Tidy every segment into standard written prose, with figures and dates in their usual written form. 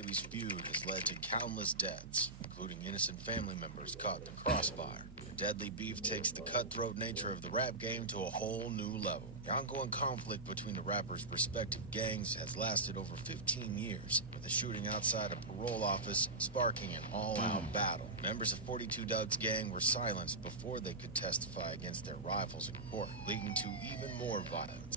Baby's feud has led to countless deaths, including innocent family members caught in the crossfire. The deadly beef takes the cutthroat nature of the rap game to a whole new level. The ongoing conflict between the rappers' respective gangs has lasted over 15 years, with the shooting outside a parole office sparking an all-out battle. Members of 42 Dugg's gang were silenced before they could testify against their rivals in court, leading to even more violence.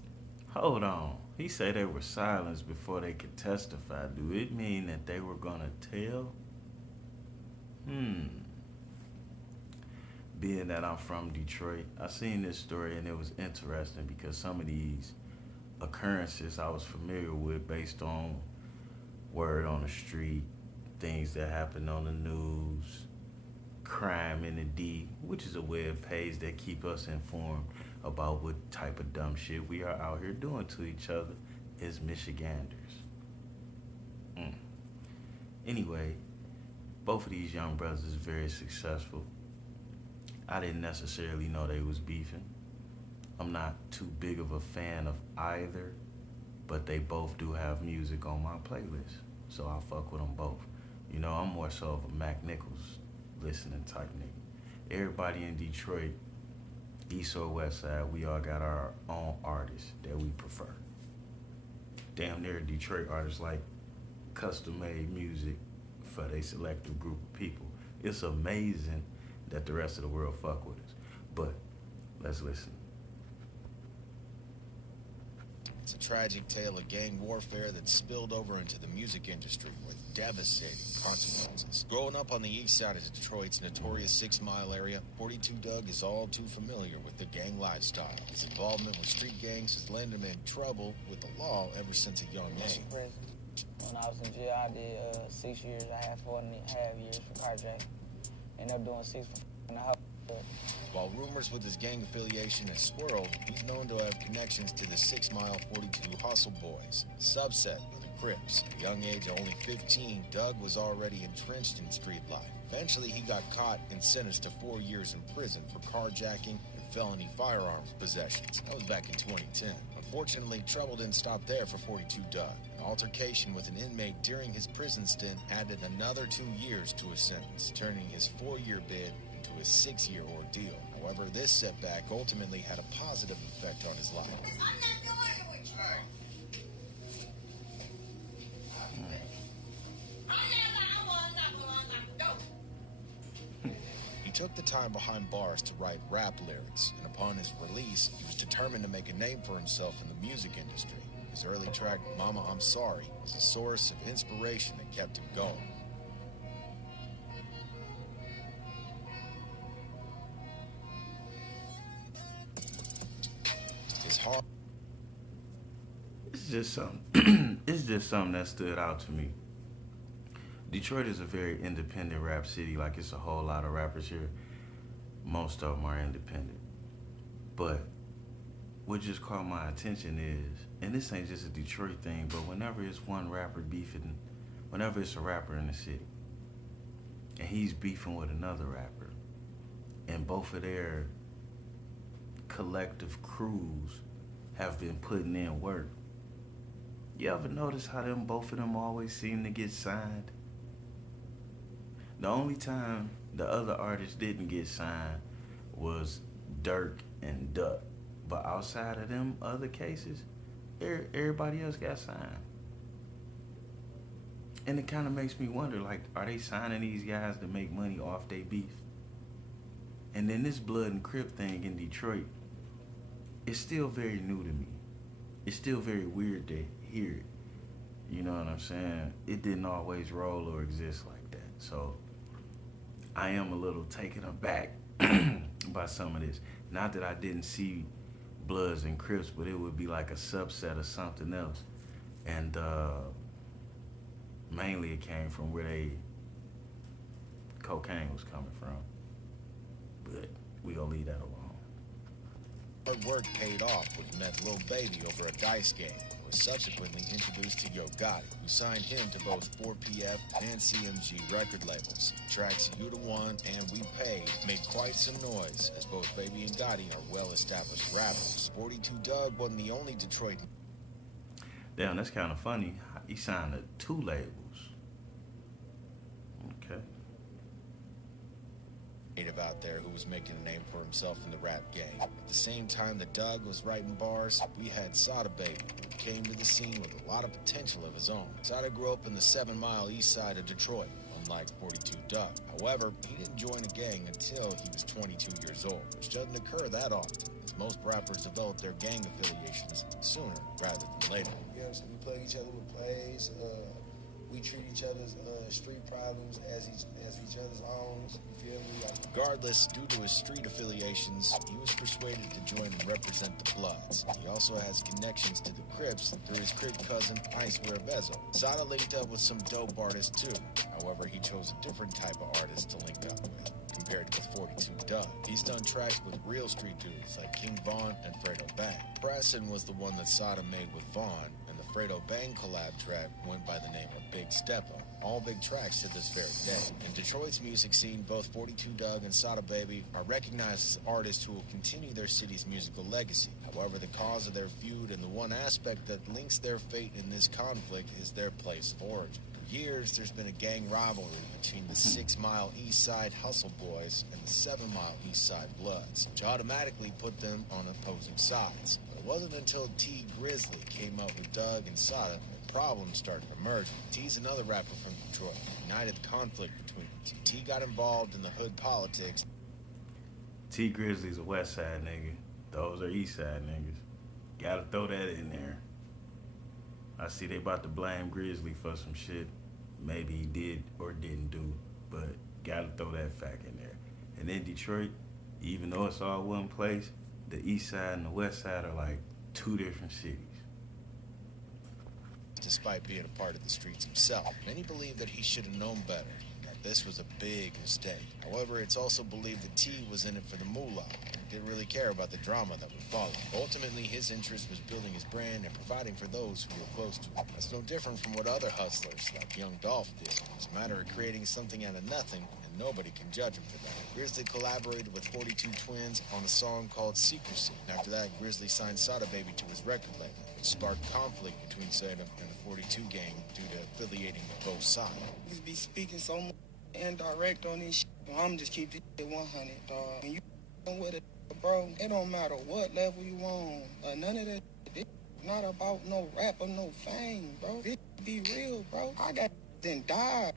Hold on. He said they were silenced before they could testify. Do it mean that they were gonna tell? Hmm. Being that I'm from Detroit, I seen this story and it was interesting because some of these occurrences I was familiar with based on word on the street, things that happen on the news, Crime in the D, which is a web page that keep us informed about what type of dumb shit we are out here doing to each other as Michiganders. Mm. Anyway, both of these young brothers is very successful. I didn't necessarily know they was beefing. I'm not too big of a fan of either, but they both do have music on my playlist, so I fuck with them both. You know, I'm more so of a Mac Nichols listening type nigga. Everybody in Detroit, East or West Side, we all got our own artists that we prefer. Damn near Detroit artists like custom made music for a selective group of people. It's amazing that the rest of the world fuck with us. But let's listen. It's a tragic tale of gang warfare that spilled over into the music industry with devastating consequences. Growing up on the east side of Detroit's notorious 6 Mile area, 42 Dugg is all too familiar with the gang lifestyle. His involvement with street gangs has landed him in trouble with the law ever since a young age. When I was in jail, I did 6 years. I had 4.5 years for carjacking. Ended up doing 6 for in the house. While rumors with his gang affiliation have swirled, he's known to have connections to the 6 Mile 42 Hustle Boys, a subset of the Crips. At a young age of only 15, Dugg was already entrenched in street life. Eventually, he got caught and sentenced to 4 years in prison for carjacking and felony firearms possessions. That was back in 2010. Unfortunately, trouble didn't stop there for 42 Dugg. An altercation with an inmate during his prison stint added another 2 years to his sentence, turning his 4-year bid into a 6-year ordeal. However, this setback ultimately had a positive effect on his life. I'm not going with you. He took the time behind bars to write rap lyrics, and upon his release, he was determined to make a name for himself in the music industry. His early track, Mama, I'm Sorry, was a source of inspiration that kept him going. His hard It's just something. It's just something that stood out to me. Detroit is a very independent rap city. Like it's a whole lot of rappers here. Most of them are independent. But what just caught my attention is, and this ain't just a Detroit thing, but whenever it's one rapper beefing, whenever it's a rapper in the city, and he's beefing with another rapper, and both of their collective crews have been putting in work. You ever notice how both of them always seem to get signed? The only time the other artist didn't get signed was Dirk and Dugg. But outside of them other cases, everybody else got signed. And it kind of makes me wonder, like, are they signing these guys to make money off their beef? And then this Blood and Crip thing in Detroit, it's still very new to me. It's still very weird to hear it. You know what I'm saying? It didn't always roll or exist like that. So I am a little taken aback by some of this. Not that I didn't see Bloods and Crips, but it would be like a subset of something else. And mainly it came from where they cocaine was coming from. But we gonna leave that alone. hard work paid off when he met Lil Baby over a dice game. He was subsequently introduced to Yo Gotti, who signed him to both 4PF and CMG record labels. Tracks You the One and We Paid made quite some noise, as both Baby and Gotti are well-established rappers. 42 Dugg wasn't the only Detroit. Damn, that's kind of funny. He signed to two labels. Okay. Native out there who was making a name for himself in the rap game. At the same time that Dugg was writing bars, we had Sada Baby, who came to the scene with a lot of potential of his own. Sada grew up in the 7 Mile east side of Detroit, unlike 42 Dugg. However, he didn't join a gang until he was 22 years old, which doesn't occur that often, as most rappers develop their gang affiliations sooner rather than later. You know what I'm saying? We played each other with plays. We treat each other's street problems as each other's own. You feel me? Regardless, due to his street affiliations, he was persuaded to join and represent the Bloods. He also has connections to the Crips through his Crip cousin, Icewear Vezo. Sada linked up with some dope artists too. However, he chose a different type of artist to link up with, compared with 42 Dugg. He's done tracks with real street dudes like King Von and Fredo Bang. Preston was the one that Sada made with Von, and the Fredo Bang collab track went by the name of Big Steppo. All big tracks to this very day. In Detroit's music scene, both 42 Dugg and Sada Baby are recognized as artists who will continue their city's musical legacy. However, the cause of their feud and the one aspect that links their fate in this conflict is their place of origin. For years, there's been a gang rivalry between the 6 Mile East Side Hustle Boys and the 7 Mile East Side Bloods, which automatically put them on opposing sides. But it wasn't until Tee Grizzley came up with Dugg and Sada that problems started emerging. Tee's another rapper from Detroit, ignited the conflict between them. Tee got involved in the hood politics. Tee Grizzley's a West Side nigga. Those are East Side niggas. Gotta throw that in there. I see they about to blame Grizzly for some shit maybe he did or didn't do, but gotta throw that fact in there. And in Detroit, even though it's all one place, the East Side and the West Side are like two different cities. Despite being a part of the streets himself, many believe that he should have known better, that this was a big mistake. However, it's also believed that T was in it for the moolah, and didn't really care about the drama that would follow. Ultimately, his interest was building his brand and providing for those who were close to him. That's no different from what other hustlers, like Young Dolph, did. It's a matter of creating something out of nothing, and nobody can judge him for that. Grizzly collaborated with 42 Twins on a song called Secrecy. And after that, Grizzly signed Sada Baby to his record label, which sparked conflict between Sada and the 42 gang due to affiliating with both sides. Niggas be speaking so much indirect on this shit. I'm just keep this shit 100, dog. When you with it, bro, it don't matter what level you on. None of that. This not about no rap or no fame, bro. This be real, bro. I got then died,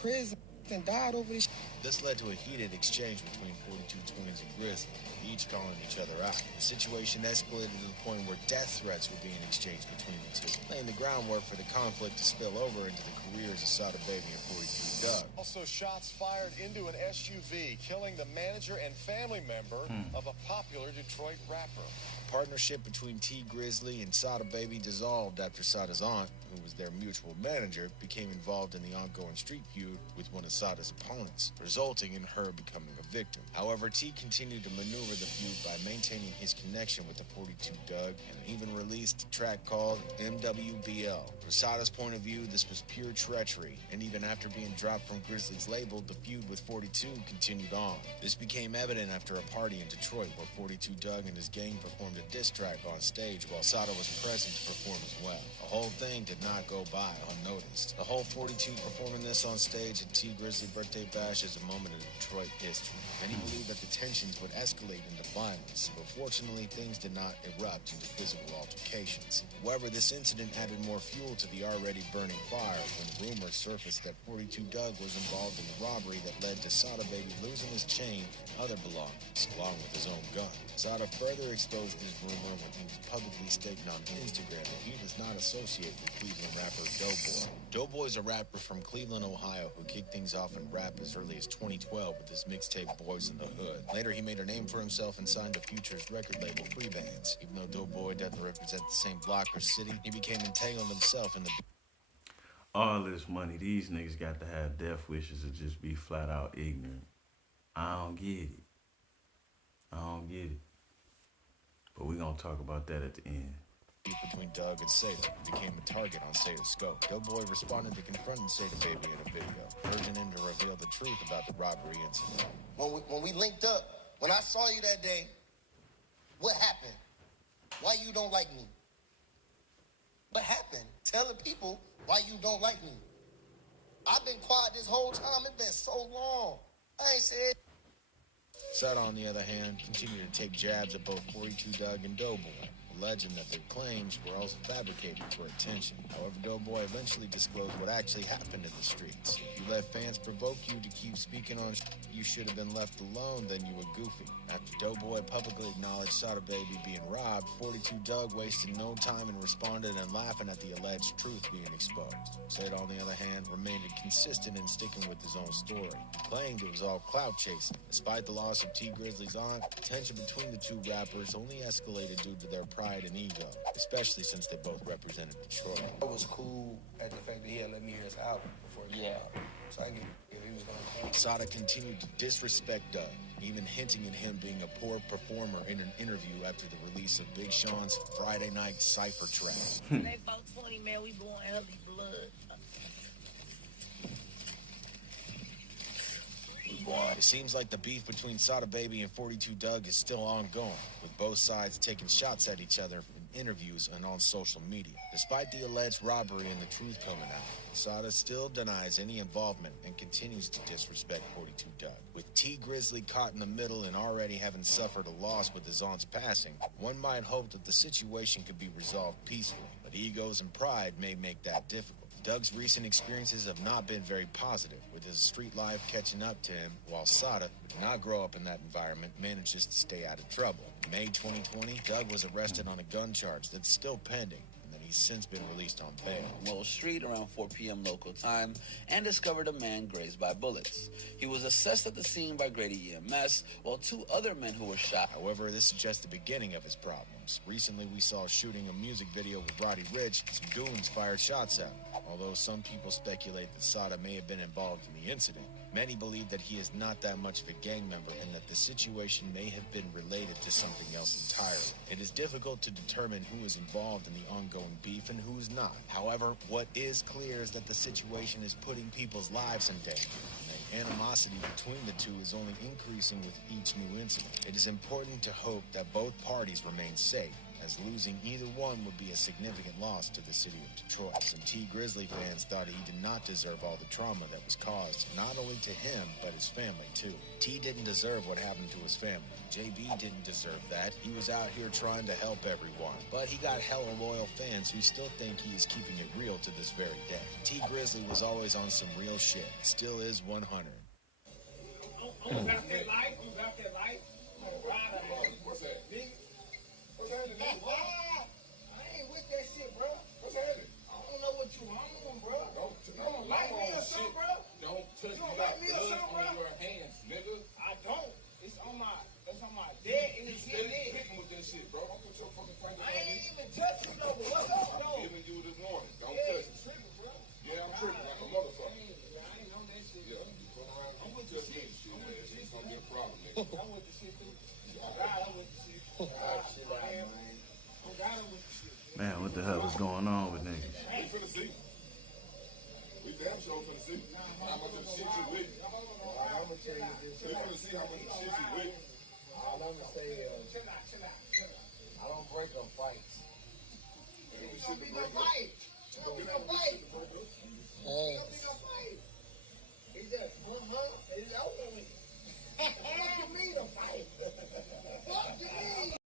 prison, and died over this shit. This led to a heated exchange between 42 Twins and Grizzly, each calling each other out. The situation escalated to the point where death threats were being exchanged between the two, laying the groundwork for the conflict to spill over into the careers of Sada Baby and 42 Dugg. Also, shots fired into an SUV, killing the manager and family member of a popular Detroit rapper. The partnership between Tee Grizzley and Sada Baby dissolved after Sada's aunt, who was their mutual manager, became involved in the ongoing street feud with one of Sada's opponents, resulting in her becoming a victim. However, Tee continued to maneuver the feud by maintaining his connection with the 42 Dugg and even released a track called MWBL. From Sada's point of view, this was pure treachery, and even after being dropped from Grizzly's label, the feud with 42 continued on. This became evident after a party in Detroit where 42 Dugg and his gang performed a diss track on stage while Sada was present to perform as well. The whole thing did not go by unnoticed. The whole 42 performing this on stage at Tee Grizzly birthday bash is a moment in Detroit history. Many believe that the tensions would escalate into violence, but fortunately things did not erupt into physical altercations. However, this incident added more fuel to the already burning fire when rumors surfaced that 42 Dugg was involved in the robbery that led to Sada Baby losing his chain and other belongings, along with his own gun. Sada further exposed this rumor when he was publicly stating on Instagram that he does not associate with Cleveland rapper Doughboy. Doughboy's a rapper from Cleveland, Ohio, who kicked things off in rap as early as 2012 with his mixtape Boys in the Hood. Later, he made a name for himself and signed to Future's record label Free Bands. Even though Doughboy doesn't represent the same block or city, he became entangled himself in the All this money, these niggas got to have death wishes to just be flat out ignorant. I don't get it. I don't get it. But we gonna talk about that at the end. between Dugg and Sada, became a target on Sada's scope. Doughboy responded to confronting Sada Baby in a video, urging him to reveal the truth about the robbery incident. When we linked up, when I saw you that day, what happened? Why you don't like me? What happened? Tell the people why you don't like me. I been quiet this whole time. It's been so long. I ain't said. Sada, on the other hand, continued to take jabs at both 42 Dugg and Doughboy, alleging that their claims were also fabricated for attention. However, Doughboy eventually disclosed what actually happened in the streets. If you let fans provoke you to keep speaking on you should have been left alone, then you were goofy. After Doughboy publicly acknowledged Sada Baby being robbed, 42 Dugg wasted no time and responded and laughing at the alleged truth being exposed. Sada, on the other hand, remained consistent in sticking with his own story. He claimed it was all clout chasing. Despite the loss of Tee Grizzley's aunt, the tension between the two rappers only escalated due to their pride and ego, especially since they both represented Detroit. I was cool at the fact that he had let me hear his album before he came out. So I get if he was gonna. Sada continued to disrespect Dugg, even hinting at him being a poor performer in an interview after the release of Big Sean's Friday Night Cypher track. They 420, man, we born healthy blood. It seems like the beef between Sada Baby and 42 Dugg is still ongoing, with both sides taking shots at each other in interviews and on social media. Despite the alleged robbery and the truth coming out, Sada still denies any involvement and continues to disrespect 42 Dugg. With Tee Grizzley caught in the middle and already having suffered a loss with his aunt's passing, one might hope that the situation could be resolved peacefully, but egos and pride may make that difficult. Dugg's recent experiences have not been very positive, with his street life catching up to him, while Sada, who did not grow up in that environment, manages to stay out of trouble. In May 2020, Dugg was arrested on a gun charge that's still pending, and that he's since been released on bail. Wall Street around 4 p.m. local time and discovered a man grazed by bullets. He was assessed at the scene by Grady EMS, while 2 other men who were shot. However, this is just the beginning of his problems. Recently, we saw shooting a music video with Roddy Ricch. Some goons fired shots at him. Although some people speculate that Sada may have been involved in the incident, many believe that he is not that much of a gang member and that the situation may have been related to something else entirely. It is difficult to determine who is involved in the ongoing beef and who is not. However, what is clear is that the situation is putting people's lives in danger. The animosity between the two is only increasing with each new incident. It is important to hope that both parties remain safe, as losing either one would be a significant loss to the city of Detroit. Some Tee Grizzley fans thought he did not deserve all the trauma that was caused, not only to him, but his family too. T didn't deserve what happened to his family. JB didn't deserve that. He was out here trying to help everyone. But he got hella loyal fans who still think he is keeping it real to this very day. Tee Grizzley was always on some real shit. Still is 100. Got that light? You got that light? What's that? What's happening? I ain't with that shit, bro. What's happening? I don't know what you on, bro. Don't light me or something, bro. Don't touch me. You got blood on your hands, nigga. I don't. It's on my dead and it's in there. Picking with that shit, bro. Don't put your fucking finger on me. I ain't even touching no, but what's up, though? I'm giving you this morning. Don't touch me. Tripping, bro. Yeah, I'm tripping like a motherfucker. I ain't on that shit. Yeah, you turn around. I'm with the shit. It's gonna be a problem, nigga. I'm with the shit, too. I'm with the shit. Man, what the hell is going on with niggas? We finna see. We damn sure finna see. How much of the shit you with? I'm gonna tell you this. We finna see how much of the shit you with. All I'm gonna say is, chill out. I don't break up fights. It don't be no fight.